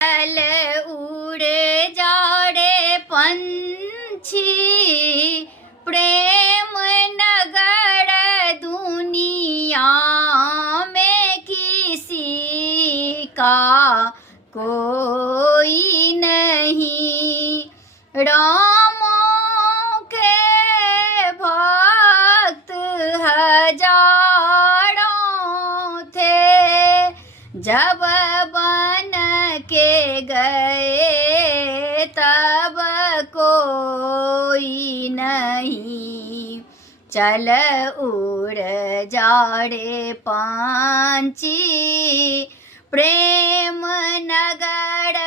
चल उड़ जाड़े पंछी, प्रेम नगर दुनिया में किसी का कोई नहीं। रामों के भक्त हजारों थे, जब बन के गए तब कोई नहीं। चल उड़ जाड़े पंछी, प्रेम नगर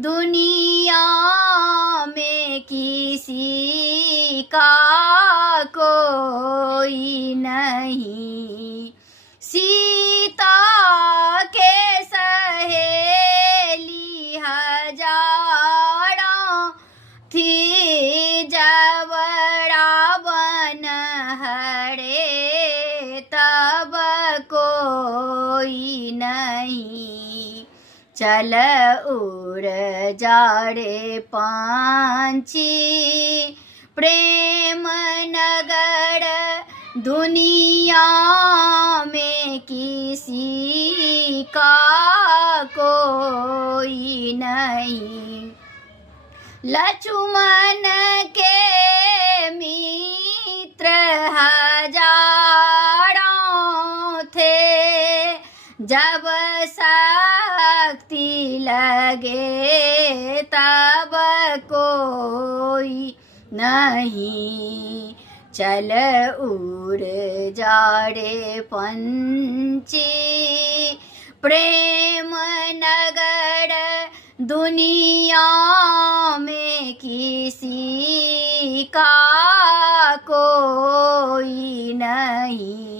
दुनिया में किसी का कोई नहीं। सीता के सहेली हजारों थी, जब रावण हरे तब कोई नहीं। चल उड़ जाड़े पंछी, प्रेम नगर दुनिया में किसी का कोई नहीं। लक्ष्मण के मित्र हजारों थे, जब शक्ति लगे तब कोई नहीं। चल उड़ जाड़े पंछी, प्रेम नगर दुनिया में किसी का कोई नहीं।